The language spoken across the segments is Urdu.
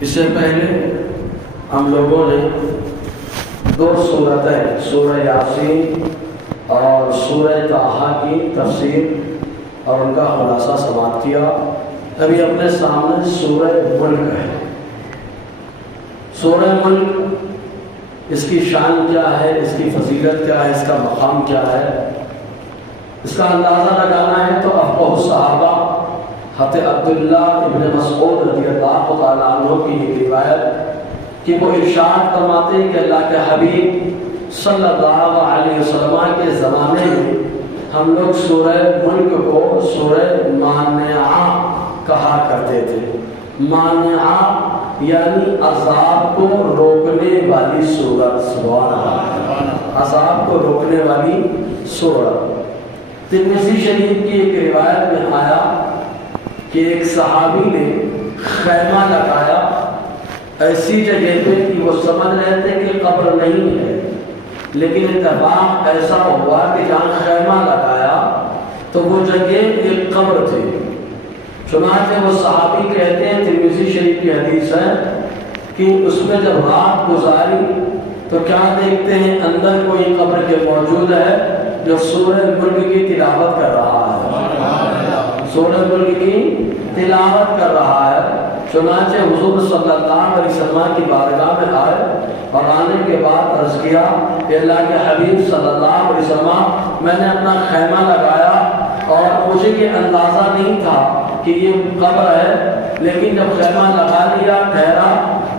اس سے پہلے ہم لوگوں نے دو سورتیں سورہ یاسین اور سورہ طٰہٰ کی تفسیر اور ان کا خلاصہ سماعت کیا۔ ابھی اپنے سامنے سورہ ملک ہے۔ سورہ ملک، اس کی شان کیا ہے، اس کی فضیلت کیا ہے، اس کا مقام کیا ہے، اس کا اندازہ لگانا ہے تو افقہ الصحابہ حضرت عبداللہ ابن مسعود رضی اللہ تعالیٰ عنہ کی ایک روایت کہ وہ ارشاد فرماتے ہیں کہ اللہ کے حبیب صلی اللہ علیہ وسلم کے زمانے میں ہم لوگ سورہ ملک کو سورہ مانعہ کہا کرتے تھے۔ مانعہ یعنی عذاب کو روکنے والی سورت، سبحان اللہ، عذاب کو روکنے والی سورت۔ ترمذی شریف کی ایک روایت میں آیا کہ ایک صحابی نے خیمہ لگایا ایسی جگہ پہ کہ وہ سمجھ رہے تھے کہ قبر نہیں ہے، لیکن اتفاق ایسا ہوا کہ جہاں خیمہ لگایا تو وہ جگہ ایک قبر تھی۔ چنانچہ وہ صحابی کہتے ہیں، ترمذی شریف کی حدیث ہے کہ اس میں جب رات گزاری تو کیا دیکھتے ہیں، اندر کوئی قبر کے موجود ہے جو سورہ ملک کی تلاوت کر رہا ہے، سورہ ملک کی تلاوت کر رہا ہے۔ چنانچہ حضور صلی اللہ علیہ وسلم کی بارگاہ میں آئے اور آنے کے بعد عرض کیا کہ اللہ کے حبیب صلی اللہ علیہ وسلم، میں نے اپنا خیمہ لگایا اور مجھے یہ اندازہ نہیں تھا کہ یہ قبر ہے، لیکن جب خیمہ لگا لیا ٹھہرا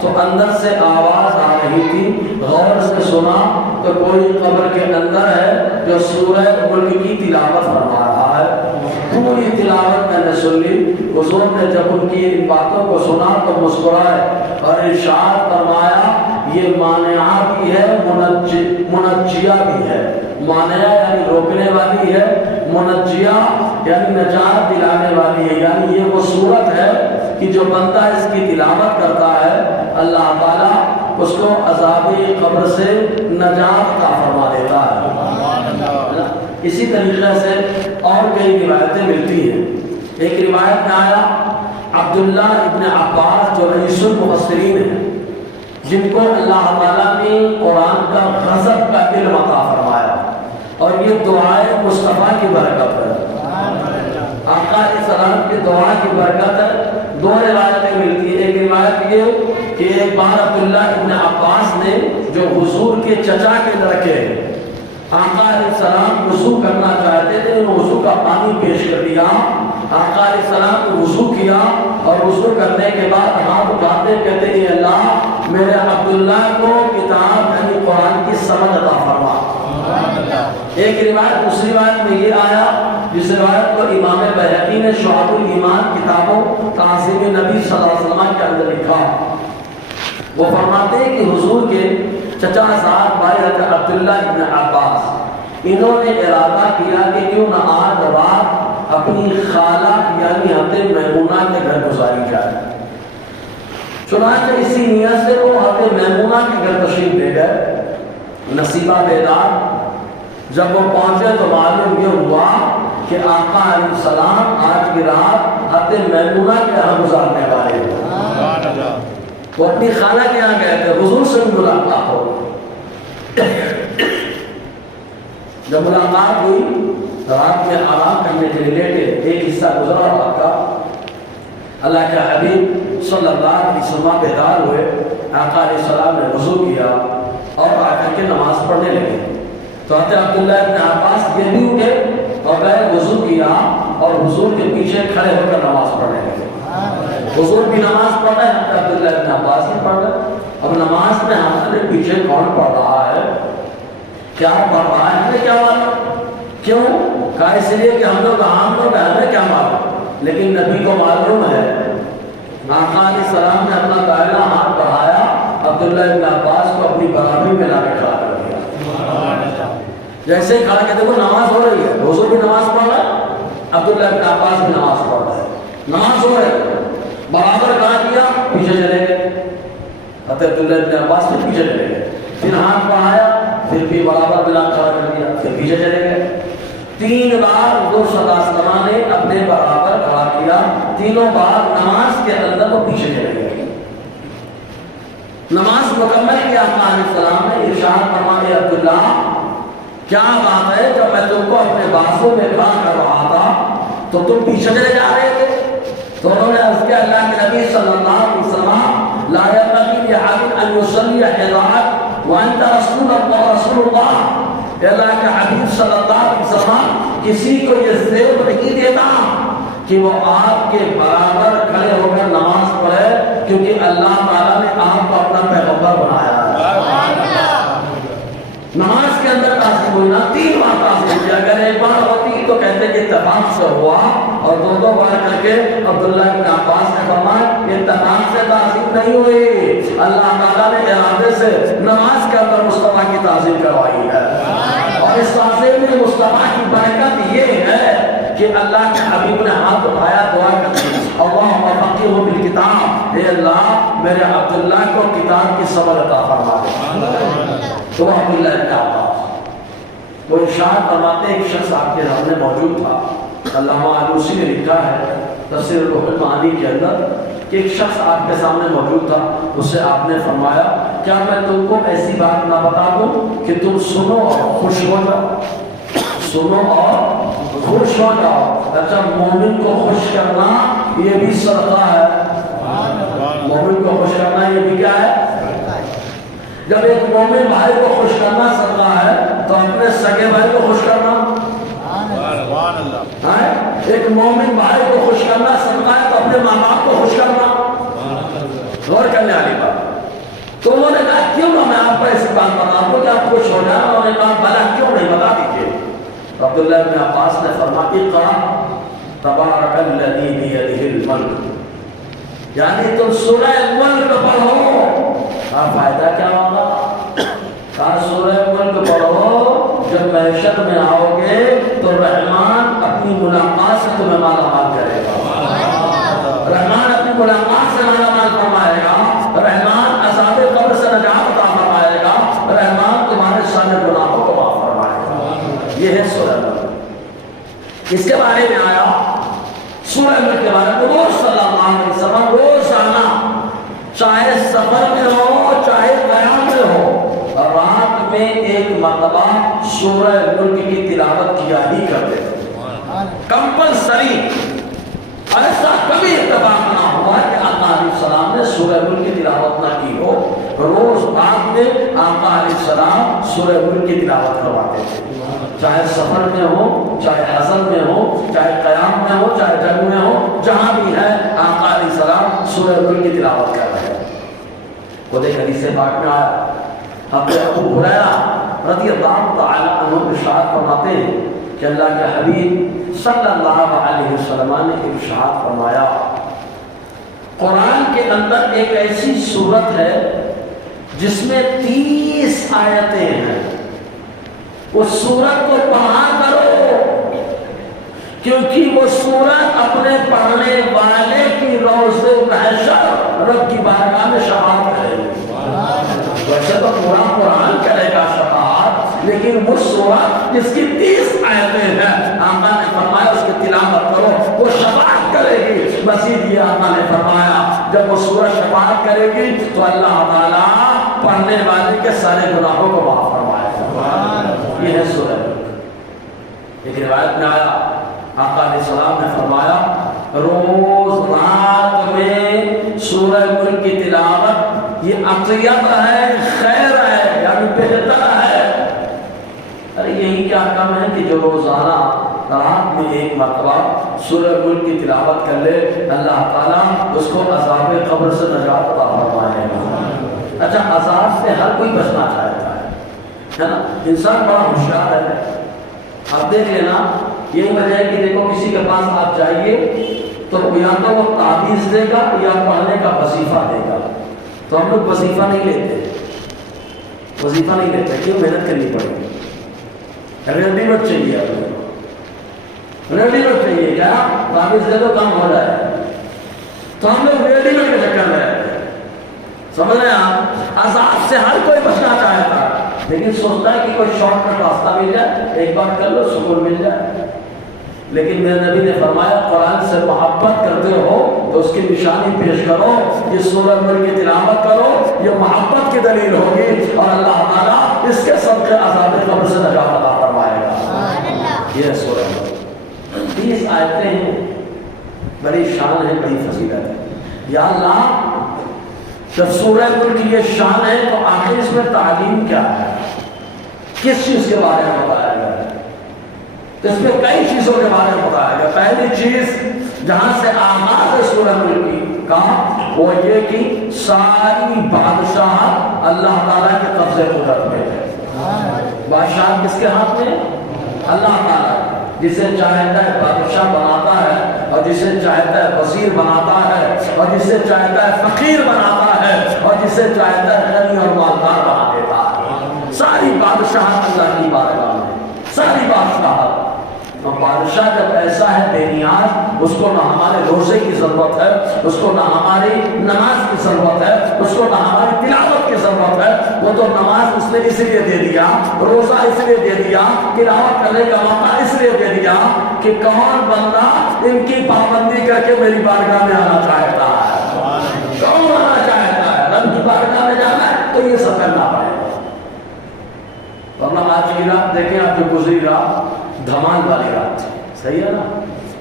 تو اندر سے آواز آ رہی تھی، غور سے سنا تو کوئی قبر کے اندر ہے جو سورہ ملک کی تلاوت فرما رہا ہے۔ پوری تلاوت میں نے سن لی۔ حضور نے جب ان کی ان باتوں کو سنا تو مسکرائے اور ارشاد فرمایا یہ مانعہ بھی ہے، منجیہ بھی ہے۔ مانعہ یعنی روکنے والی ہے، منجیہ یعنی نجات دلانے والی ہے، یعنی یہ وہ صورت ہے کہ جو بندہ اس کی تلاوت کرتا ہے اللہ تعالیٰ اس کو عذاب قبر سے نجات عطا فرما دیتا ہے۔ اسی طریقے سے اور کئی روایتیں ملتی ہیں۔ ایک روایت میں آیا عبداللہ ابن عباس جو رئیس المفسرین ہیں، جن کو اللہ تعالیٰ نے قرآن کا غضب کا علم عطا فرمایا، اور یہ دعائے مصطفیٰ کی برکت ہے، آقا علیہ السلام کی دعا کی برکت ہے۔ دو روایتیں ملتی ہیں۔ ایک روایت یہ کہ ایک بار عبداللہ ابن عباس نے جو حضور کے چچا کے لڑکے آقا علیہ السلام وضو کرنا چاہتے تھے، انہوں نے وضو کا پانی پیش کر دیا۔ آقا علیہ السلام نے وضو کیا اور وضو کرنے کے بعد ہاتھ اٹھاتے کہتے ہیں اللہ میرے عبداللہ کو کتاب یعنی قرآن کی سمجھ عطا فرما۔ ایک روایت دوسری روایت میں یہ آیا جس روایت کو امام بیہقی نے شعب الایمان کتابوں تعظیم نبی صلی اللہ علیہ وسلم کے اندر لکھا۔ وہ فرماتے ہیں کہ حضور کے چچا صاحب بھائی حضرت عبداللہ ابن عباس انہوں نے ارادہ کیا کہ کیوں نہ آج رات اپنی خالہ یعنی حضرت میمونہ کے گھر گزاری جائے۔ چنانچہ اسی نیت سے وہ حضرت میمونہ کے گھر تشریف لے گئے۔ نصیبہ بیدار جب وہ پہنچے تو معلوم یہ ہوا کہ آقا علیہ السلام آج کی رات حضرت میمونہ کے یہاں گزارنے والے ہیں۔ وہ اپنی خالہ کے یہاں گئے تھے، حضور سے ملاقات ہو۔ جب ملاقات ہوئی رات میں آرام کرنے کے لیے لیٹے، ایک حصہ گزرا رات کا، اللہ کے حبیب صلی اللہ علیہ وسلم بیدار ہوئے۔ آقا علیہ السلام نے وضو کیا اور آ کر کے نماز پڑھنے لگے تو حضرت عبداللہ ابن عباس یہ بھی اٹھے اور گئے وضو کیا اور حضور کے پیچھے کھڑے ہو کر نماز پڑھنے لگے۔ حضور بھی نماز پڑھ رہے ہیں، حضرت عبداللہ ابن عباس بھی پڑھ رہے۔ اب نماز میں ہمارے پیچھے کون پڑھ رہا ہے، کیا پڑھ رہا ہے، ہمیں کیا معلوم؟ کیوں؟ کہا اس لیے کہ ہم لوگ عام لوگ ہیں، ہمیں کیا معلوم، لیکن نبی کو معلوم ہے۔ آقا علیہ السلام نے اپنا دائرہ ہاتھ بڑھایا، عبداللہ ابن عباس کو اپنی برابری میں لا کے کھڑا کر دیا۔ جیسے ہی کھڑا کہتے وہ نماز ہو رہی ہے، حضور بھی نماز پڑھ رہا ہے، عبداللہ ابن عباس بھی نماز پڑھ رہا ہے، نماز ہو رہی ہے، برابر کہا کیا، پیچھے چلے گئے۔ حضرت عبداللہ ابن عباس بھی پیچھے چلے گئے، پھر ہاتھ بڑھایا، پھر بھی برابر بلا کھڑا کر دیا، پھر پیچھے چلے گئے۔ 3 بار حضور صلی اللہ علیہ وسلم نے اپنے برابر کھڑا کیا، تینوں بار نماز کے اندر وہ پیچھے چلے گئے۔ نماز مکمل کیا آقا علیہ السلام نے، ارشاد فرمائے عبداللہ کیا بات ہے، جب میں تم کو اپنے بازو میں کھڑا کر رہا تھا تو تم پیچھے چلے جا رہے تھے؟ تو انہوں نے عرض کیا اللہ کے نبی صلی اللہ علیہ وسلم لا ينبغي لأحد أن يصلي حذاءك وأنت رسول اللہ، اللہ کے حبیب صلی اللہ علیہ وسلم کسی کو یہ زیب نہیں دیتا کہ وہ آپ کے برابر کھڑے ہو کر نماز پڑھے، کیونکہ اللہ تعالیٰ نے آپ کو اپنا پیغمبر بنایا ہے۔ نماز کے اندر تعظیم ہوئی نا، 3 بار تعظیم کیا، اگر ایک بار ہوتی تو کہتے کہ اتفاق سے ہوا، اور 2 بار کر کے عبداللہ بن عباس نے فرمایا اتفاق سے تعظیم نہیں ہوئی، اللہ تعالیٰ نے ارادے سے نماز کے اندر مصطفیٰ کی تعظیم کروائی ہے۔ اور اس تعظیم میں مصطفیٰ کی برکت یہ ہے کہ اللہ کے حبیب نے ہاتھ اٹھایا، دعا کرتی اللہم فقہہ بالکتاب، اے اللہ میرے عبداللہ کو کتاب کی سمجھ عطا فرما دے۔ تو عبداللہ ابن عباس وہ ارشاد فرماتے ایک شخص آپ کے سامنے موجود تھا، علامہ آلوسی نے لکھا ہے تفسیر روح المعانی کے اندر کہ ایک شخص آپ کے سامنے موجود تھا، اس سے آپ نے فرمایا کیا میں تم کو ایسی بات نہ بتا دوں کہ تم سنو اور خوش ہو جاؤ، سنو اور خوش ہو جاؤ۔ اچھا مومن کو خوش کرنا یہ بھی صدقہ ہے، مومن کو خوش کرنا یہ بھی کیا ہے؟ جب ایک مومن بھائی کو خوش کرنا صدقہ ہے تو اپنے سگے بھائی کو خوش کرنا، ایک مومن بھائی کو خوش کرنا صدقہ ہے تو اپنے ماں باپ کو خوش کرنا، غور کرنے والی بات۔ تو انہوں نے کہا کیوں نہ میں آپ کو ایسی بات بتا دوں کہ آپ خوش ہو جائیں؟ انہوں نے کہا بھلا کیوں نہیں، بتا دیجیے۔ عبداللہ بن عباس نے فرمایا اقرأ تبارک الذی بیدہ الملک، یعنی تم سورہ ملک پڑھو۔ فائدہ کیا ہوگا؟ کہا سورہ ملک پڑھو، جب محشر میں آؤ گے تو رحمان اپنی ملاقات سے تمہیں مالا مال کرے گا، رحمان اپنی ملاقات سے مالا مال فرمائے گا، رحمان عذاب قبر سے نجات عطا فرمائے گا، رحمان تمہارے سارے گناہوں کو معاف فرمائے گا۔ یہ ہے سورہ ملک۔ اس کے بارے میں آیا سورہ ملک کے بارے میں روز صلی اللہ علیہ وسلم روزانہ چاہے سفر میں ہو چاہے قیام میں ہو رات میں ایک مرتبہ سورہ ملک کی تلاوت کیا ہی کرتے تھے، کمپلسری۔ ایسا کبھی اتفاق نہ ہوا کہ آقا علیہ السلام نے سورہ ملک کی تلاوت نہ کی ہو، روز رات میں آقا علیہ السلام سورہ ملک کی تلاوت کرواتے تھے، چاہے سفر میں ہو چاہے حضر میں ہو چاہے قیام میں ہو چاہے جنگ میں ہو، جہاں بھی ہے آقا علیہ السلام سورہ ملک کی تلاوت کر رہے ہیں۔ خود ایک حدیث پاک میں آیا، حضرت ابو ہریرہ رضی اللہ تعالی عنہ ارشاد فرماتے ہیں کہ اللہ کے حبیب صلی اللہ علیہ وسلم نے ارشاد فرمایا قرآن کے اندر ایک ایسی سورت ہے جس میں 30 آیتیں ہیں، اس سورت کو پڑھا کرو کیونکہ وہ سورت اپنے پڑھنے والے کی روز محشر رب کی بارگاہ میں شفاعت کرے گی۔ ویسے تو پورا قرآن کرے گا شفاعت، لیکن وہ سورت جس کی 30 آیتیں ہیں آقا نے فرمایا اس کی تلاوت کرو، وہ شفاعت کرے گی۔ مزید یہ آقا نے فرمایا جب وہ سورت شفاعت کرے گی تو اللہ تعالیٰ پڑھنے والے کے سارے گناہوں کو معاف فرمائے گا۔ یہ ہے سورہ ملک۔ ایک روایت میں آیا آقا علیہ السلام نے فرمایا روز رات میں سورہ ملک کی تلاوت یہ اطیب ہے، خیر ہے، یعنی بہتر ہے۔ ارے یہی کیا کم ہے کہ جو روزانہ رات میں ایک مرتبہ سورہ ملک کی تلاوت کر لے اللہ تعالیٰ اس کو عذاب قبر سے نجات عطا فرمائے گا۔ اچھا عذاب سے ہر کوئی بچنا چاہتا ہے نا، انسان بڑا ہوشیار ہے۔ آپ دیکھ لینا یہی وجہ ہے کہ دیکھو کسی کے پاس آپ جائیے تو یا تو وہ تعویذ دے گا یا پڑھنے کا وظیفہ دے گا، تو ہم لوگ وظیفہ نہیں لیتے، وظیفہ نہیں لیتے، کیوں؟ محنت کرنی پڑے گی، ریڈی میڈ چاہیے، ریڈی میڈ چاہیے، کیا تعویذ دے دو کام ہو جائے، تو ہم لوگ ریڈی میڈ کے چکر میں رہتے ہیں۔ سمجھ رہے ہیں آپ؟ عذاب سے ہر کوئی بچنا چاہتا ہے لیکن سوچتا ہے کہ کوئی شارٹ کٹ راستہ مل جائے، ایک بار کر لو سکون مل جائے۔ لیکن میرے نبی نے فرمایا قرآن سے محبت کرتے ہو تو اس کی نشانی پیش کرو، یہ سورہ ملک کی تلاوت کرو، یہ محبت کی دلیل ہوگی اور اللہ تعالیٰ اس کے صدقے عذاب قبر سے نجات عطا فرمائے گا۔ یہ سورہ ملک 30 آیتیں ہیں، بڑی شان ہے، بڑی فضیلت ہے۔ یا اللہ جب سورہ ملک کی یہ شان ہے تو آخر اس میں تعلیم کیا ہے، کس چیز کے بارے میں بتایا گیا ہے؟ تو اس میں کئی چیزوں کے بارے میں بتایا گیا۔ پہلی چیز جہاں سے آغاز ہے سورہ ملک کا وہ یہ کہ ساری بادشاہ اللہ تعالیٰ کے قبضے قدرت میں ہے۔ بادشاہ کس کے ہاتھ میں؟ اللہ تعالیٰ، جسے چاہتا ہے بادشاہ بناتا ہے اور جسے چاہتا ہے وزیر بناتا ہے اور جسے چاہتا ہے فقیر بناتا ہے اور جسے چاہتا ہے غنی اور مالدار بنا دیتا ہے۔ ساری بادشاہ اللہ کی بارگاہ میں، ساری بادشاہ۔ اور بادشاہ جب ایسا ہے بے نیاز، اس کو نہ ہمارے روزے کی ضرورت ہے، اس کو نہ ہماری نماز کی ضرورت ہے، اس کو نہ ہماری تلاوت کی ضرورت ہے۔ وہ تو نماز اس نے اس لیے دے دیا، روزہ اس لیے دے دیا، تلاوت کرنے کا موقع اس لیے دے دیا کہ کون بندہ ان کی پابندی کر کے میری بارگاہ میں آنا چاہتا ہے، کون آنا چاہتا ہے، رب کی بارگاہ میں جانا ہے تو یہ سب کرنا پڑے گا۔ ورنہ آج کی رات دیکھیں، آپ جو گزری رات دھمال والی رات تھی، صحیح ہے نا؟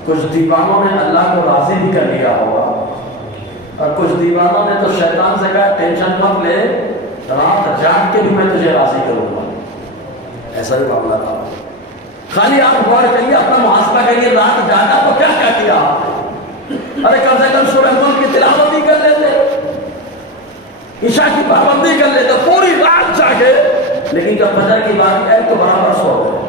کچھ دیوانوں نے اللہ کو راضی بھی کر لیا ہوگا اور کچھ دیوانوں نے تو شیطان سے کہا ٹینشن مت لے، رات جاگ کے بھی میں تجھے راضی کروں گا۔ ایسا ہی معاملہ تھا۔ خالی آپ غور کریے، اپنا محاسبہ کریے، رات جاگا تو کیا کیا کیا آپ نے؟ ارے کم سے کم سورہ ملک کی تلاوت ہی کر لیتے، عشاء کی پابندی کر لیتے، پوری رات جاگے، لیکن جب فجر کی بات ہے تو برابر سو گئے،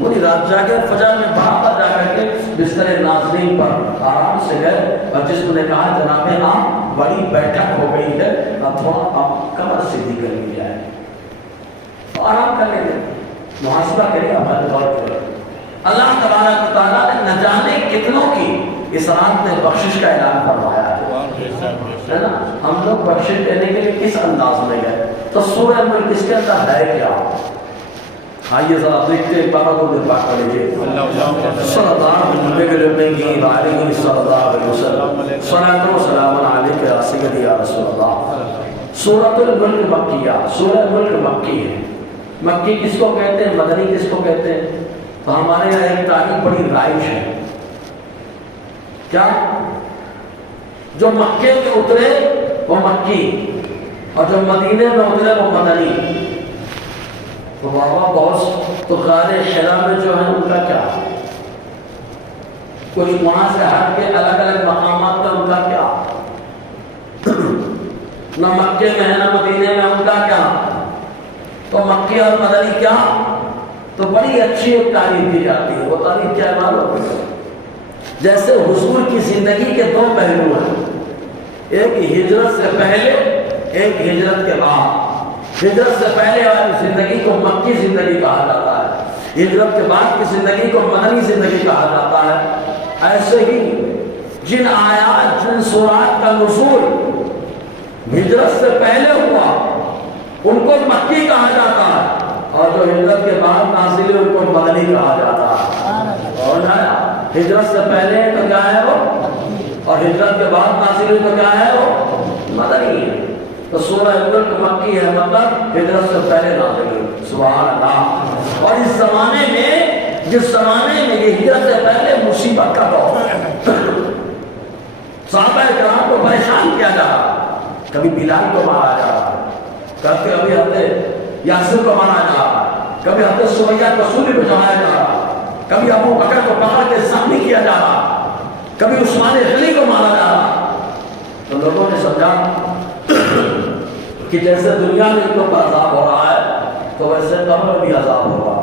پوری رات جاگے، فجر میں برابر جا کر کے بستر ناظرین پر آرام سے گئے اور جسم نے کہا جناب آپ بڑی بیٹھک ہو گئی ہے، اب تھوڑا کمر سیدھی کر لی جائے، تو آرام کر لیں گے، محاسبہ کریں، اپنے طور پر اللہ تبارک و تعالیٰ نے نہ جانے کتنوں کی اس رات میں بخشش کا اعلان فرمایا ہے نا۔ ہم لوگ بخشش دینے کے لیے کس انداز میں گئے؟ تو سورہ ملک اس کے اندر ہے کیا؟ آئیے ذرا دیکھتے ہیں، بابا کو دل پاک کر لیجیے۔ صلی اللہ علیہ وسلم، صلاۃ و سلام علیک یا سیدی یا رسول اللہ۔ سورۃ الملک مکیہ، سورہ ملک مکی ہے۔ مکی کس کو کہتے ہیں، مدنی کس کو کہتے ہیں؟ تو ہمارے یہاں ایک تعریف بڑی رائج ہے، کیا؟ جو مکے میں اترے وہ مکی اور جو مدینے میں اترے وہ مدنی۔ تو بابا بہت تو غار حرا میں جو ہے ان کا کیا، کچھ وہاں سے ہٹ کے الگ الگ مقامات پر ان کا کیا، نہ مکے میں ہے نہ مدینے میں، ان کا کیا؟ تو مکی اور مدنی کیا؟ تو بڑی اچھی ایک تعریف دی جاتی ہے۔ وہ تعریف کیا معلوم ہے؟ جیسے حضور کی زندگی کے دو پہلو ہیں، ایک ہجرت سے پہلے، ایک ہجرت کے بعد۔ ہجرت سے پہلے والی زندگی کو مکی زندگی کہا جاتا ہے، ہجرت کے بعد کی زندگی کو مدنی زندگی کہا جاتا ہے۔ ایسے ہی جن آیات، جن سورات کا نزول ہجرت سے پہلے ہوا ان کو مکی کہا جاتا ہے، اور جو ہجرت کے بعد نازل ہوئے ان کو مدنی کہا جاتا ہے۔ اور ہجرت سے پہلے تو کیا ہے وہ، اور ہجرت کے بعد نازل ہوئے تو کیا ہے وہ، مدنی ہے۔ تو سورہ ملک مکی ہے، مطلب ہجرت سے پہلے نازل ہوئی۔ سبحان اللہ۔ اور اس زمانے میں، جس زمانے میں یہ ہجرت سے پہلے مصیبت کا دور ہے، صحابہ کرام کو پریشان کیا جا رہا، کبھی بلال کو مارا جا رہا ہے، کبھی حضرت یاسر کو مارا جا رہا ہے، کبھی حضرت سمیہ کو سولی پہ چڑھایا جا رہا، کبھی ابو بکر کو پکڑ کے زخمی کیا جا رہا، کبھی عثمان غنی کو مارا جا رہا۔ تو لوگوں نے سمجھا کہ جیسے دنیا میں ان کو عذاب ہو رہا ہے تو ویسے قبر میں بھی عذاب ہوگا،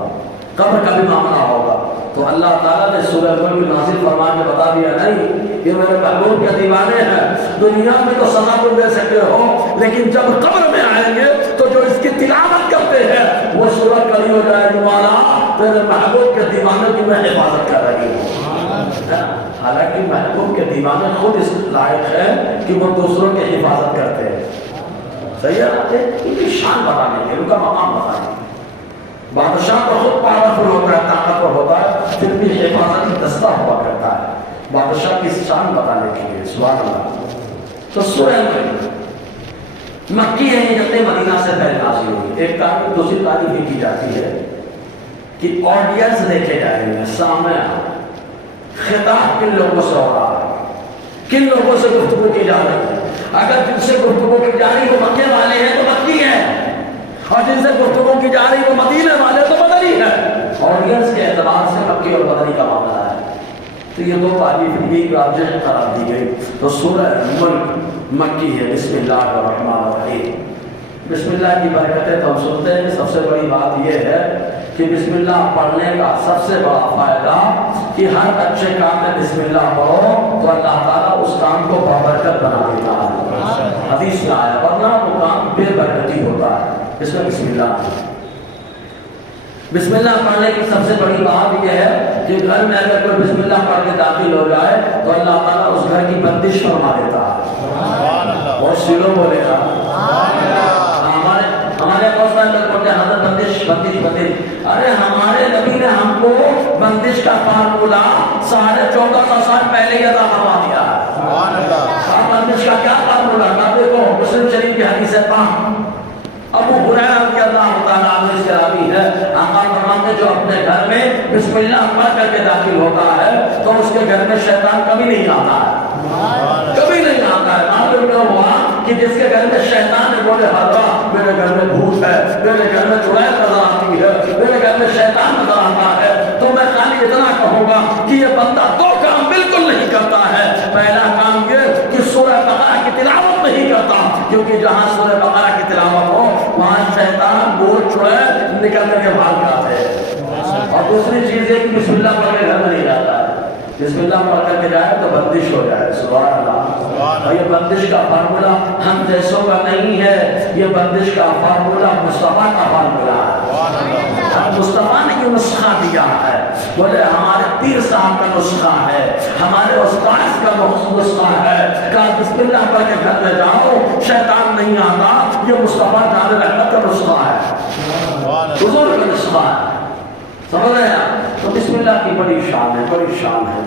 قبر کا بھی معاملہ ہوگا۔ تو اللہ تعالیٰ نے سورہ ملک نازل فرما کے بتا دیا نہیں یہ میرے محبوب کے دیوانے ہیں، دنیا میں تو سزا تم دے سکتے ہو لیکن جب قبر میں آئیں گے تو جو اس کی تلاوت کرتے ہیں وہ سورہ کری ہو جائے گی، والا میرے محبوب کے دیوانے کی میں حفاظت کر رہی ہوں۔ حالانکہ محبوب کے دیوانے خود اس لائق ہیں کہ وہ دوسروں کی حفاظت کرتے ہیں، صحیح ہے، ان کی شان بتانے کے، ان کا مقام بتانے کے۔ بادشاہ تو خود پاورفل ہوتا ہے، طاقتور ہوتا ہے، پھر بھی حفاظتی دستہ ہوا کرتا ہے بادشاہ کی شان بتانے کے لیے. سبحان اللہ. تو سورہ مکی ہے، جتنے مدینہ سے پہلے نازل ہوئی. ایک تعریف، دوسری تعریف یہ کی جاتی ہے کہ آڈینس دیکھے جائیں گے، سامنے خطاب کن لوگوں سے ہو رہا ہے، کن لوگوں سے گفتگو کی جا رہی ہے. اگر جن سے گفتگو کی جا رہی وہ مکے والے ہیں تو مکی ہے، اور جن سے گفتگو کی جا رہی وہ مدینے والے تو مدنی ہے. آڈینس کے اعتبار سے مکی اور مدنی کا معاملہ ہے. تو یہ دو تعریف ایک راجح قرار دی گئی. تو سورہ ملک مکی ہے. بسم اللہ الرحمن الرحیم. بسم اللہ کی برکتیں تو ہم سنتے ہیں کہ سب سے بڑی بات یہ ہے کہ بسم اللہ پڑھنے کا سب سے بڑا فائدہ کہ ہر اچھے کام میں بسم اللہ پڑھو تو اللہ تعالیٰ اس کام کو بابرکت بنا دیتا ہے. حدیث میں آیا، ورنہ وہ کام بے برکتی ہوتا ہے. اس میں بسم اللہ، بسم اللہ پڑھنے کی سب سے بڑی بات یہ ہے کہ گھر میں اگر کوئی بسم اللہ پڑھ کے داخل ہو جائے تو اللہ تعالیٰ اس گھر کی بندش فرما دیتا ہے. اور سیلو بولے گا ہمارے حضرت بندش. ارے ہمارے نبی نے ہم کو بندش کا فارمولا 1450 سال پہلے ہی عطا فرما دیا ہے. بندش کا کیا فارمولا تھا؟ دیکھو مسلم شریف کی حدیث ہے پاک، ابو ہریرہ رضی اللہ تعالیٰ عنہ سے راوی ہے. آقا فرماتے جو اپنے گھر میں بسم اللہ پڑھ کر کے داخل ہوتا ہے تو اس کے گھر میں شیطان کبھی نہیں آتا ہے، کبھی نہیں آتا ہے. معلوم کیا ہوا کہ جس کے گھر میں شیطان ہے بولے اللہ میرے گھر میں بھوت ہے، میرے گھر میں چڑیل نظر آتی ہے، میرے گھر میں شیطان نظر آتا ہے، تو میں خالی اتنا کہوں گا کہ یہ بندہ دو کام بالکل نہیں کرتا ہے. پہلا کام یہ کہ سورہ بقرہ کی تلاوت نہیں کرتا، کیونکہ جہاں سورہ بقرہ کی تلاوت ہو وہاں شیطان بھوت چڑیل نکل کر کے بھاگ جاتے ہیں. اور دوسری چیز ہے کہ بسم اللہ پڑھ کے گھر میں نہیں جاتا ہے. بسم اللہ پڑھ کر کے جائے تو بندش ہو جائے. سبحان اللہ. اور یہ بندش کا فارمولا ہم جیسوں کا نہیں ہے، یہ بندش کا فارمولا مصطفیٰ کا فارمولا ہے. مصطفیٰ نے یہ نسخہ دیا ہے. بولے ہمارے پیر صاحب کا نسخہ ہے، ہمارے استاد کا نسخہ ہے. کہا بسم اللہ پڑھ کے گھر میں جاؤ شیطان نہیں آتا. یہ مصطفیٰ جان رحمت کا نسخہ ہے، حضور کا نسخہ ہے. سمجھ رہے ہیں؟ تو بسم اللہ کی بڑی شان ہے، بڑی شان ہے.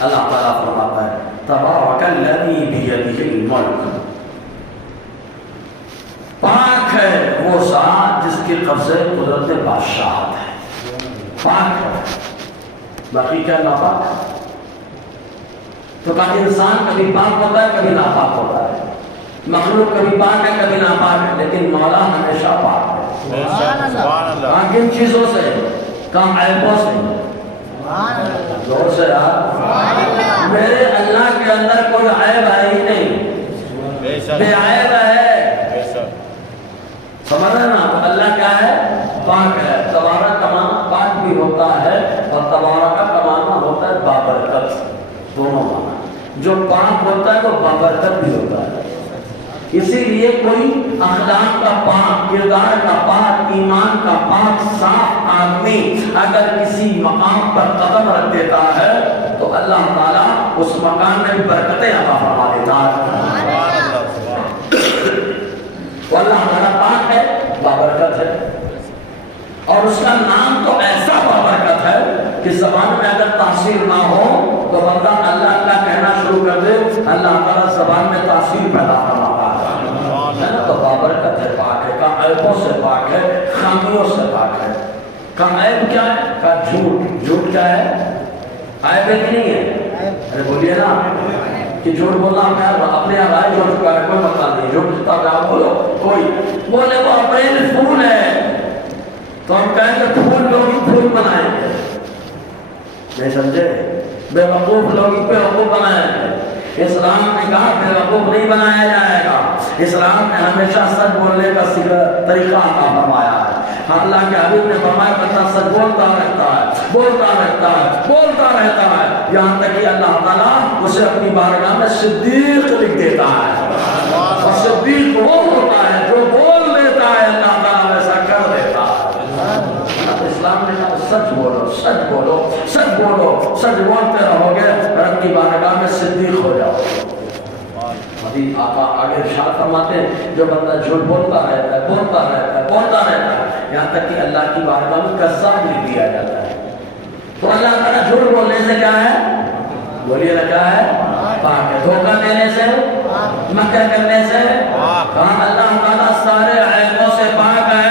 اللہ تعالیٰ فرماتا ہے تبارک الذی بیدہ الملک. پاک ہے وہ ذات جس کے قبضے قدرت بادشاہت ہے. پاک ہے، باقی کیا ناپاک ہے. تو کہا انسان کبھی پاک ہوتا ہے کبھی ناپاک ہوتا ہے، مخلوق کبھی پاک ہے کبھی ناپاک ہے، لیکن مولا ہمیشہ پاک ہے. کہاں کن چیزوں سے؟ کہاں عیبوں سے. زور سے یار، میرے اللہ کے اندر کوئی عیب ہے ہی نہیں، بے عیب ہے. سمجھ رہے نا؟ اللہ کیا ہے؟ پاک ہے. تبارک کا معنی پاک بھی ہوتا ہے اور تبارک کا معنی ہوتا ہے بابرکت. دونوں معنی، جو پاک ہوتا ہے وہ بابرکت بھی ہوتا ہے. اسی لیے کوئی اخلاق کا پاک، کردار کا پاک، ایمان کا پاک صاف آدمی اگر کسی مقام پر قدم رکھ دیتا ہے تو اللہ تعالیٰ اس مقام میں برکتیں عطا فرما دیتا ہے. تو اللہ تعالیٰ پاک ہے، بابرکت ہے. اور اس کا نام تو ایسا بابرکت ہے کہ زبان میں اگر تاثیر نہ ہو تو بندہ اللہ اللہ کہنا شروع کر دے، اللہ تعالیٰ زبان میں تاثیر پیدا فرماتا ہے. تو بابرکت ہے، پاک ہے. کہاں عیبوں سے پاک ہے، خامیوں سے پاک ہے. کہاں عیب کیا ہے؟ کہاں جھوٹ. جھوٹ کیا ہے؟ عیب ہے کہ نہیں ہے؟ ارے بولیے نا کہ جھوٹ بولنا ہمیں اپنے یہاں رائج ہو چکا ہے، کوئی مسئلہ نہیں. جھوٹ آپ بولو، کوئی بولے وہ اپریل پھول ہے تو ہم کہیں کہ پھول لوگ ہی پھول بنائیں گے. نہیں سمجھے؟ بے وقوف لوگ ہی بے وقوف بنائیں گے. اسلام نے کہا بے وقوف نہیں بنایا جائے گا. اسلام نے ہمیشہ سچ بولنے کا طریقہ عطا فرمایا ہے. اللہ کے حبیب نے فرمایا بندہ سچ بولتا رہتا ہے، بولتا رہتا ہے، بولتا رہتا ہے، یہاں تک کہ اللہ تعالیٰ اسے اپنی بارگاہ میں صدیق لکھ دیتا ہے. اور صدیق وہ ہوتا ہے جو بول دیتا ہے اللہ تعالیٰ ویسا کر دیتا ہے. اسلام نے کہا سچ بولو، سچ بولو، سچ بولو. سچ بولتے رہو گے اور اپنی بارگاہ میں صدیق ہو جاؤ. حدیث آقا آگے ارشاد فرماتے ہیں جو بندہ جھوٹ بولتا رہتا ہے یہاں تک کہ اللہ کی بارگاہ میں کذاب لکھ دیا جاتا ہے. تو اللہ تعالیٰ جھوٹ بولنے سے کیا ہے؟ بولیے نا کیا ہے؟ پاک ہے. دھوکہ دینے سے، مکر کرنے سے، کہاں اللہ تعالیٰ سارے عیبوں سے پاک ہے.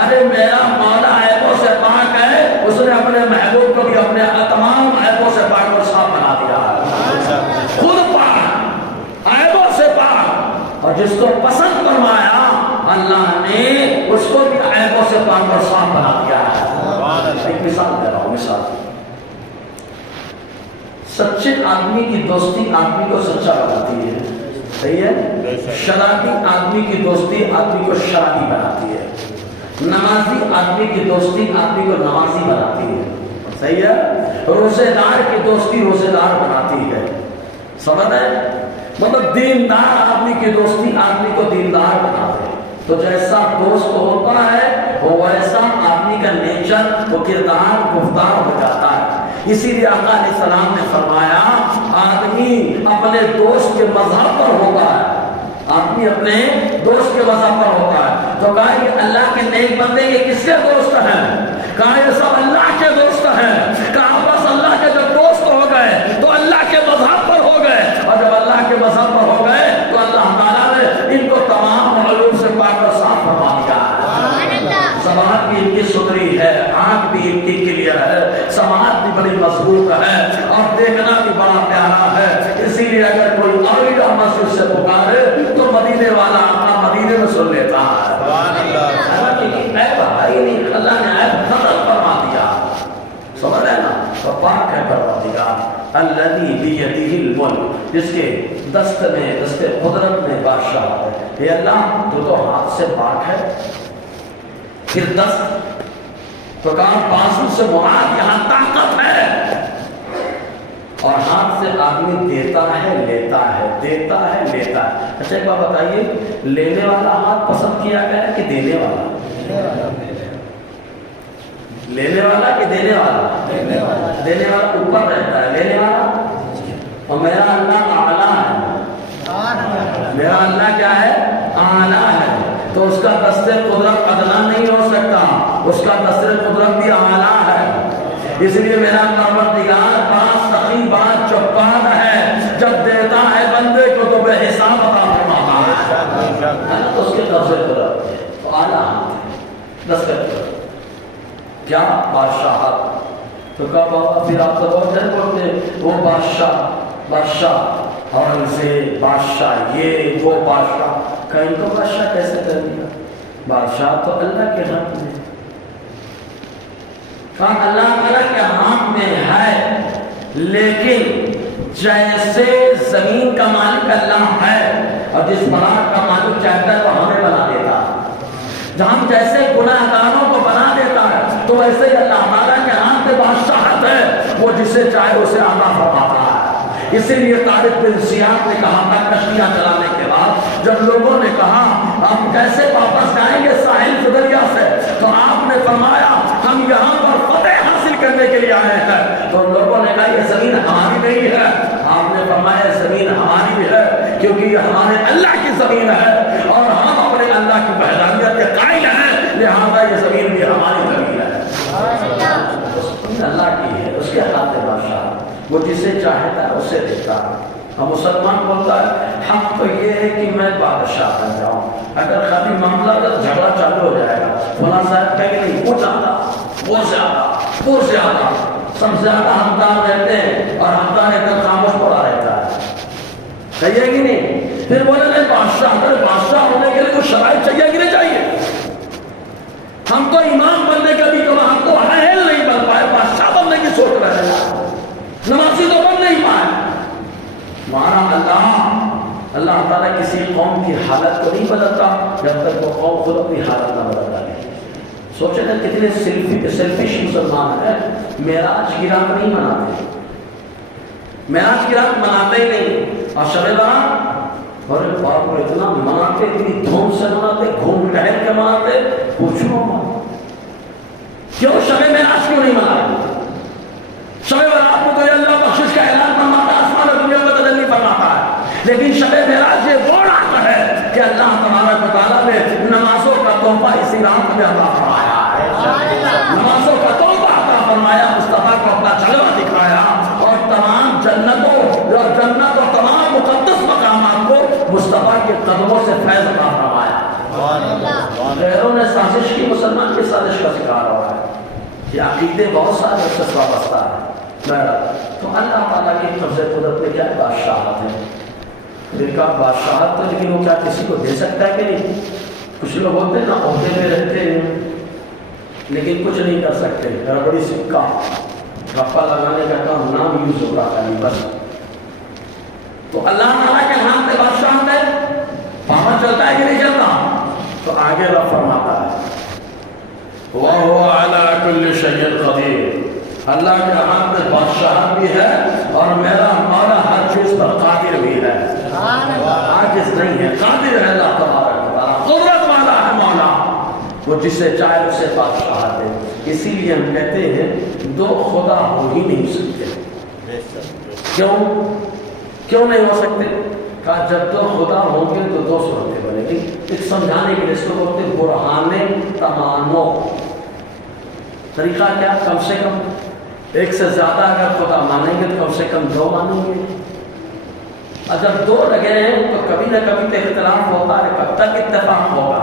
ارے میرا مولا عیبوں سے پاک ہے، اس نے اپنے محبوب کو بھی اپنے تمام عیبوں سے پاک اور صاف بنا دیا ہے. خود پاک، عیبوں سے پاک، اور جس کو پسند فرمایا اللہ نے اس کو بھی عیبوں سے پاک اور صاف بنا دیا ہے. ایک مثال دے رہا ہوں. مثال، سچے آدمی کی دوستی آدمی کو سچا بناتی ہے، صحیح ہے. شرابی آدمی کی دوستی آدمی کو شرابی بناتی ہے. نمازی آدمی کی دوستی آدمی کو نمازی بناتی ہے، صحیح ہے. روزے دار کی دوستی روزے دار بناتی ہے. سمجھ ہے؟ مطلب دیندار آدمی کی دوستی آدمی کو دیندار بناتے ہے. تو جیسا دوست ہوتا ہے وہ ویسا آدمی کا نیچر، وہ کردار، گفتار ہو جاتا ہے. اسی لیے آقا علیہ السلام نے فرمایا آدمی اپنے دوست کے مذہب پر ہوتا ہے. آدمی اپنے دوست کے مذہب پر ہوتا ہے. تو کہا یہ اللہ کے نیک بندے یہ کس کے دوست ہیں؟ کہا یہ سب اللہ کے دوست ہیں. کہا بس اللہ کے جب دوست ہو گئے تو اللہ کے مذہب پر ہو گئے، اور جب اللہ کے مذہب پر ہو گئے تو اللہ تعالیٰ نے ان کو تمام علوم سے پاک اور صاف فرما دیا ہے. سماعت بھی ان کی ستھری ہے، آنکھ بھی ان کی کلیئر ہے، سماعت بھی بڑی مضبوط ہے، اور دیکھنا بھی بڑا پیارا ہے. اسی لیے اگر کوئی آئیڈا مسجد سے پکارے تو مدینے والا آقا مدینے میں سن لیتا ہے. اللہ نے عیب ختم فرما دیا. سمجھ رہے نا؟ تو پاک ہے پروردگار الذی بیدہ الملک، جس کے دست میں، دست قدرت میں بادشاہت ہے. یہ اللہ تو ہاتھ سے پاک ہے. پھر دست تو کہاں بازو سے مراد یہاں طاقت ہے، اور ہاتھ سے آدمی دیتا ہے لیتا ہے، دیتا ہے لیتا ہے. اچھا ایک بات بتائیے، لینے والا ہاتھ پسند کیا گیا ہے کہ دینے والا؟ لینے والا کہ دینے والا؟ دینے والا اوپر رہتا ہے، لینے والا. اور میرا اللہ اعلیٰ ہے. میرا اللہ کیا ہے؟ اعلیٰ ہے. تو اس کا دست قدرت ادنا نہیں ہو سکتا، اس کا دست قدرت بھی اعلیٰ ہے. اس لیے میرا پروردگار بات سخی بات چوپان ہے، جب دیتا ہے بندے کو تو بے حساب عطا فرماتا ہے. تو اس کے دست قدرت تو اعلیٰ دست قدرت کیا بادشاہت. تو کہا بابا پھر آپ تو بہت ہے بولتے وہ بادشاہ اورنگزیب بادشاہ، یہ وہ بادشاہ. کہیں کو بادشاہ کیسے کر دیا؟ بادشاہ تو اللہ کے ہاتھ میں. کہا اللہ تعالیٰ کے ہاتھ میں ہے، لیکن جیسے زمین کا مالک اللہ ہے اور جس پراگ کا مالک چاہتا ہے وہ ہمیں بنا دیتا ہے. جہاں جیسے گناہ گاروں کو بنا دیتا ہے تو ویسے ہی اللہ تعالیٰ کے ہاتھ میں بادشاہت ہے، وہ جسے چاہے اسے عطا فرماتا ہے. اسی لیے طارق بن زیاد نے کہا تھا کشتیاں چلانے کے بعد جب لوگوں نے کہا آپ کیسے واپس جائیں گے ساحل دریا سے، تو آپ نے فرمایا ہم یہاں پر فتح حاصل کرنے کے لیے آئے ہیں. تو لوگوں نے کہا یہ زمین ہماری نہیں ہے. آپ نے فرمایا زمین ہماری ہے کیونکہ یہ ہمارے اللہ کی زمین ہے اور ہم اپنے اللہ کی وحدانیت کے قائل ہیں، لہذا یہ زمین بھی ہماری زمین ہے. اللہ کی ہے، اس کے ہاتھ میں بادشاہ، وہ جسے چاہتا ہے اسے دیتا ہے. ہم مسلمان بولتا ہے حق تو یہ ہے کہ میں بادشاہ بن جاؤں. اگر خالی معاملہ کا جھگڑا چالو ہو جائے گا، فلاں صاحب کہے کہ نہیں وہ زیادہ وہ زیادہ سب زیادہ حقدار رہتے ہیں اور حقدار ایک دم خاموش پڑا رہتا ہے. صحیح ہے کہ نہیں؟ پھر بولے نہیں بادشاہ ہونے کے لیے کچھ شرائط چاہیے کہ نہیں چاہیے؟ ہم تو امام بننے کا بھی کہا، ہم تو اہل نہیں بن پائے، بادشاہ بننے کی سوچ رہے ہیں، نمازی تو بن نہیں پائے. ہمارا اللہ تعالیٰ کسی قوم کی حالت کو نہیں بدلتا جب تک وہ قوم خود اپنی حالت نہ بدل ڈالے. سوچے نا کتنے سیلفش مسلمان ہیں، معراج کی رات نہیں مناتے، معراج کی رات مناتے ہی نہیں. اور شب برات اور باپ کو اتنا مناتے، اتنی دھوم سے مناتے، گھوم ٹہل کے مناتے. پوچھو کیوں شب معراج کیوں نہیں مناتے؟ شب برات میں تو اللہ بخشش کا اعلان فرماتا ہے، آسمان اور دنیا کو تجلی فرماتا ہے، لیکن شب معراج یہ وہ رات ہے کہ اللہ تبارک و تعالیٰ نے نمازوں کا تحفہ اسی رات میں عطا فرمایا ہے، نمازوں کا تحفہ عطا فرمایا، مصطفیٰ کو اپنا جلوہ دکھایا اور تمام جنت اور تمام مقدس مقامات کو مصطفیٰ کے قدموں سے فیض عطا فرمایا۔ غیروں نے سازش کی، مسلمان کی سازش کا شکار ہوا ہے، یہ عقیدے بہت سارے اس سے وابستہ ہے۔ تو اللہ تعالیٰ کی قبض قدرت میں کیا بادشاہت ہے؟ پھر کہا بادشاہت تو، لیکن وہ کیا کسی کو دے سکتا ہے کہ نہیں؟ کچھ لوگ ہوتے ہیں نا عہدے میں رہتے ہیں لیکن کچھ نہیں کر سکتے، ربڑی سکہ گپا لگانے کا کام نام یوز ہوتا ہے بس۔ تو اللہ تعالیٰ کے ہاتھ میں بادشاہت ہے، پاور چلتا ہے کہ نہیں چلتا؟ تو آگے رب فرماتا ہے وَهُوَ عَلَىٰ كُلِّ شَيْءٍ قَدِيرٌ، اللہ کے ہاتھ میں بادشاہت بھی ہے اور میرا مولا ہر چیز پر قادر بھی ہے، عاجز نہیں ہے، قادر ہے اللہ تبارک و تعالیٰ، قدرت والا ہے مولا، وہ جسے چاہے اسے بادشاہت ہے۔ اسی لیے ہم کہتے ہیں دو خدا ہو ہی نہیں سکتے۔ کیوں نہیں ہو سکتے؟ کہا جب دو خدا ہوں گے تو دو صورتیں بنے گی۔ ایک سمجھانے کے لیے اس کو بولتے ہیں برہان تمانو۔ طریقہ کیا؟ کم سے کم ایک سے زیادہ اگر خدا مانیں گے تو کم سے کم دو مانیں گے، اور جب دو لگے ہیں تو کبھی نہ کبھی تو اختلاف ہوتا ہے۔ کب تک اتفاق ہوگا؟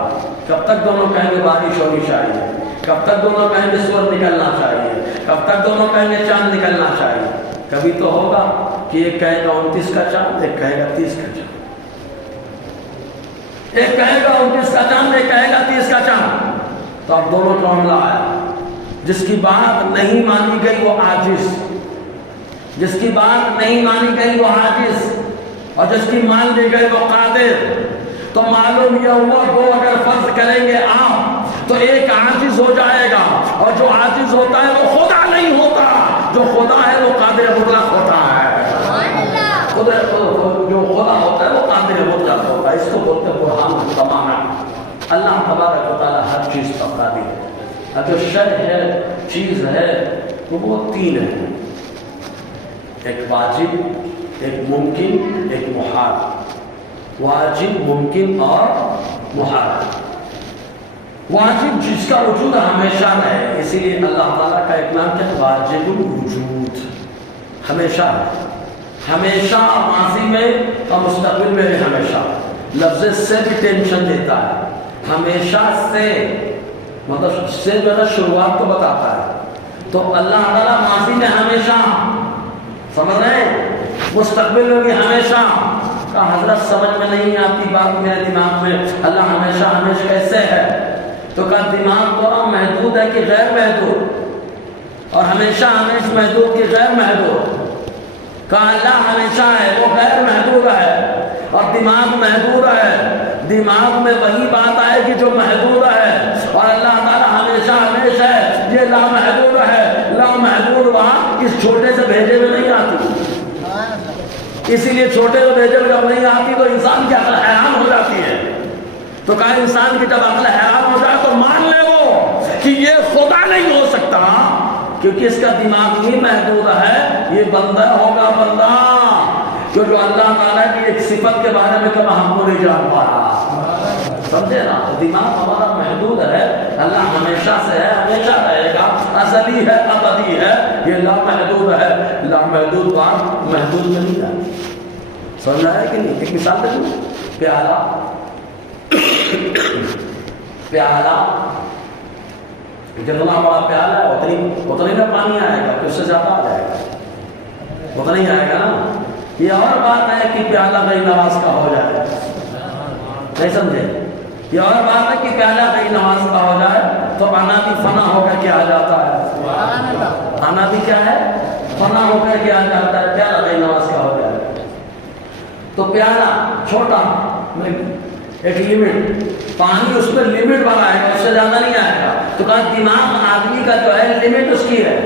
کب تک دونوں کہیں گے بارش ہونی چاہیے؟ کب تک دونوں کہیں گے سورج نکلنا چاہیے؟ کب تک دونوں کہیں گے چاند نکلنا چاہیے؟ کبھی تو ہوگا کہ ایک کہے گا 29 کا چاند، ایک کہے گا 30 کا چاند، ایک کہے گا 29 کا چاند، ایک کہے گا 30 کا چاند۔ تو اب دونوں کا معاملہ آیا، جس کی بات نہیں مانی گئی وہ عاجز، جس کی بات نہیں مانی گئی وہ عاجز، اور جس کی مان لی گئی وہ قادر۔ تو معلوم یہ ہوا وہ اگر فرض کریں گے آپ تو ایک عاجز ہو جائے گا، اور جو عاجز ہوتا ہے وہ خدا نہیں ہوتا، جو خدا ہے وہ قادر مطلق ہوتا ہے۔ جو خدا ہوتا ہے وہ قادر مطلق ہوتا ہے، اس کو بولتے ہیں برہان تمام۔ اللہ تبارک و تعالیٰ ہر چیز پر قادر ہے۔ اب جو شے ہے، چیز ہے، تو وہ تین ہے، ایک واجب، ایک ممکن، ایک محال۔ واجب، ممکن اور محال۔ واجب جس کا وجود ہمیشہ ہے، اسی لیے اللہ تعالیٰ کا ایک نام ہے واجب الوجود، ہمیشہ ہے، ہمیشہ ماضی میں اور مستقبل میں بھی ہمیشہ۔ لفظ سے بھی ٹینشن دیتا ہے، ہمیشہ سے مطلب سے جو ہے شروعات کو بتاتا ہے۔ تو اللہ تعالیٰ ماضی میں ہمیشہ، سمجھ رہے ہیں، مستقبل میں بھی ہمیشہ۔ کہ حضرت سمجھ میں نہیں آتی بات میرے دماغ میں، اللہ ہمیشہ ہمیشہ کیسے ہے؟ تو کہا دماغ تو محدود ہے کہ غیر محدود، اور ہمیشہ ہمیشہ محدود کہ غیر محدود۔ کہا اللہ ہمیشہ ہے، وہ غیر محدود ہے، اور دماغ محدود ہے۔ دماغ میں وہی بات آئے گی جو محدود ہے، اور اللہ تعالیٰ ہمیشہ ہمیشہ ہے، یہ لامحدود ہے۔ لامحدود بات اس چھوٹے سے بھیجے میں نہیں آتی، اسی لیے چھوٹے سے بھیجے میں جب نہیں آتی تو انسان کی عقل حیران ہو جاتی ہے۔ تو کہا انسان کی جب عقل حیران ہو جائے تو مان لے وہ کہ یہ خدا نہیں ہو سکتا، کیونکہ اس کا دماغ ہی محدود ہے۔ یہ بندہ ہوگا بندہ، جو اللہ تعالیٰ کی ایک صفت کے بارے میں کبھی ہم کو نہیں جان پا رہا، سمجھے نا؟ دماغ ہمارا محدود ہے، اللہ ہمیشہ سے ہے، ہمیشہ رہے گا، ازلی ہے، ابدی ہے، یہ لامحدود ہے۔ لامحدود بات محدود میں نہیں جاتی، سمجھ آیا کہ نہیں؟ ایک مثال دے دوں، پیالہ جتنا بڑا پیالہ ہے اتنی کا پانی آئے گا، کہ اس سے زیادہ آ جائے گا، اتنا ہی آئے گا نا۔ یہ اور بات ہے کہ پیالہ غیر نواز کا ہو جائے، نہیں سمجھے؟ یہ اور بات ہے کہ پیالہ غیر نواز کا ہو جائے تو آنا بھی فنا ہو کر کے آ جاتا ہے۔ آنا بھی کیا ہے؟ فنا ہو کر کے آ جاتا ہے، پیالہ غیر نواز کا ہو جائے۔ تو پیالہ چھوٹا، ایک لمٹ، پانی اس میں لمٹ والا ہے، اس سے زیادہ نہیں آئے گا۔ تو کہا دماغ آدمی کا جو ہے لمٹ اس کی ہے،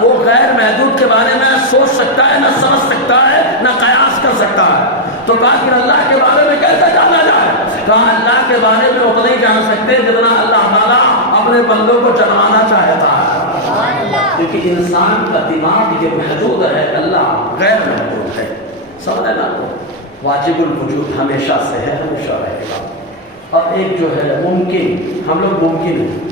وہ غیر محدود کے بارے میں سوچ سکتا ہے، نہ سمجھ سکتا ہے، نہ قیاس کر سکتا ہے۔ تو کہا کہ اللہ کے بارے میں کیسے جانا جائے؟ کہا اللہ کے بارے میں اتنا ہی جان سکتے جتنا اللہ تعالیٰ اپنے بندوں کو جنوانا چاہتا ہے، کیونکہ انسان کا دماغ یہ محدود ہے، اللہ غیر محدود ہے، سمجھے نا؟ واجب الوجود ہمیشہ سے ہے، ہمیشہ رہے گا. اور ایک جو ہے ممکن، ہم لوگ ممکن ہیں.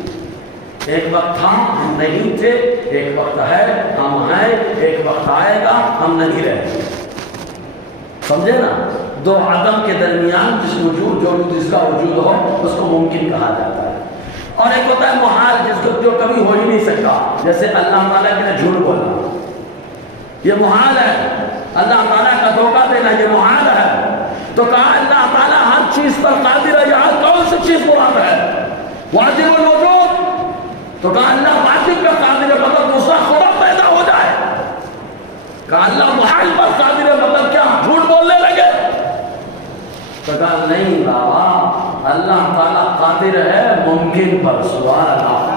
ایک وقت تھا ہم نہیں تھے، ایک وقت ہے ہم ہیں، ایک وقت آئے گا ہم نہیں رہیں گے. سمجھے نا؟ دو عدم کے درمیان جس کا وجود ہو اس کو ممکن کہا جاتا ہے. اور ایک ہوتا ہے محال، جو کبھی ہو ہی نہیں سکتا، جیسے اللہ تعالیٰ کے جھوٹ بولنا، یہ محال ہے. اللہ تعالیٰ کا دھوکہ دینا یہ محال ہے. تو کہا اللہ تعالیٰ ہر چیز پر قادر ہے، یہاں کون سی چیز مراد ہے؟ واجب الوجود. تو کہا اللہ واجب کا قادر ہے، مطلب دوسرا خدا پیدا ہو جائے. کہا اللہ محال پر قادر ہے، مطلب کیا جھوٹ بولنے لگے؟ تو کہا نہیں بابا، اللہ تعالیٰ قادر ہے ممکن پر. سبحان اللہ.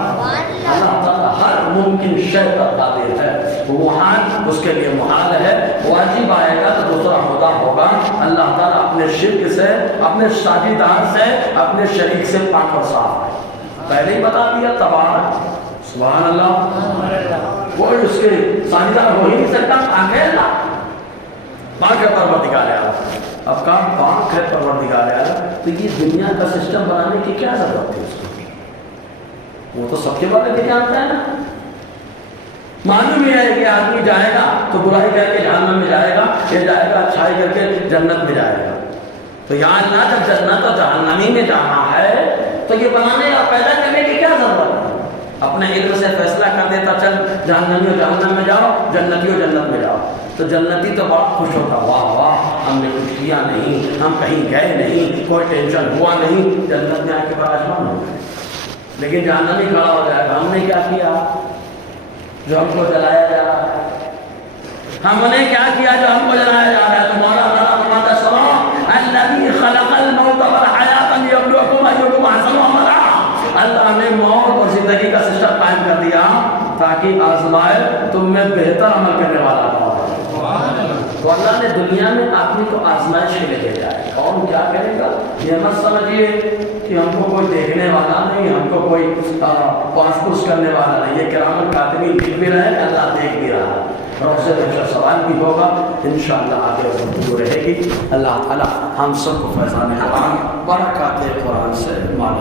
اللہ تعالیٰ ہر ممکن شے پر قادر ہے. وہ محال اس کے لیے محال ہے. واجب آئے گا تو دوسرا خدا ہوگا. اللہ تعالیٰ اپنے شرک سے، اپنے ساجدار سے، اپنے شریک سے پاک اور صاف ہے. پہلے ہی بتا دیا تبارک. سبحان اللہ. کوئی اس کے ساجدار ہو ہی نہیں سکتا. اکیلا پاک ہے پروردگار اعلیٰ. اب کام پاک ہے پروردگار اعلیٰ، تو یہ دنیا کا سسٹم بنانے کی کیا ضرورت ہے اس کو؟ وہ تو سب کے بارے میں جانتا ہے نا. معلوم یہ ہے کہ آدمی جائے گا تو برائی کر کے جہنم میں جائے گا، یہ جائے گا اچھائی کر کے جنت میں جائے گا. تو یہاں اللہ جب جنت اور جہنمی میں جانا ہے تو یہ بنانے اور پیدا کرنے کی کیا ضرورت ہے؟ اپنے علم سے فیصلہ کر دیتا چل جہنمی و جہنم میں جاؤ، جنتی و جنت میں جاؤ. تو جنتی تو بہت خوش ہوتا، واہ واہ ہم نے کچھ کیا نہیں، ہم کہیں گئے نہیں، کوئی ٹینشن ہوا نہیں، جنت میں آ کے براجمان ہو گئے. لیکن جہنمی کھڑا ہو جائے گا، ہم نے کیا کیا جو ہم کو جلایا جا رہا ہے؟ ہم نے کیا کیا جو ہم کو جلایا جا رہا ہے؟ تمہارا فرماتا ہے سنو الذی خلق الموت والحیات لیبلوکم ایکم احسن عملا. اللہ نے موت اور زندگی کا سسٹم قائم کر دیا تاکہ آزمائے تم میں بہتر عمل کرنے والا ہو. تو اللہ نے دنیا میں آدمی کو آزمائش کے لیے بھیجا ہے. کون کیا کرے گا یہ مت سمجھیے کہ ہم کو کوئی دیکھنے والا نہیں، ہم کو کوئی پاس پوس کرنے والا نہیں. یہ کرام الکاتبین لکھ بھی رہے، اللہ دیکھ بھی رہا ہے. اور اس سے سوال بھی ہوگا انشاءاللہ، آگے گفتگو رہے گی. اللہ تعالی ہم سب کو فیضان قرآن، برکات قرآن سے مالا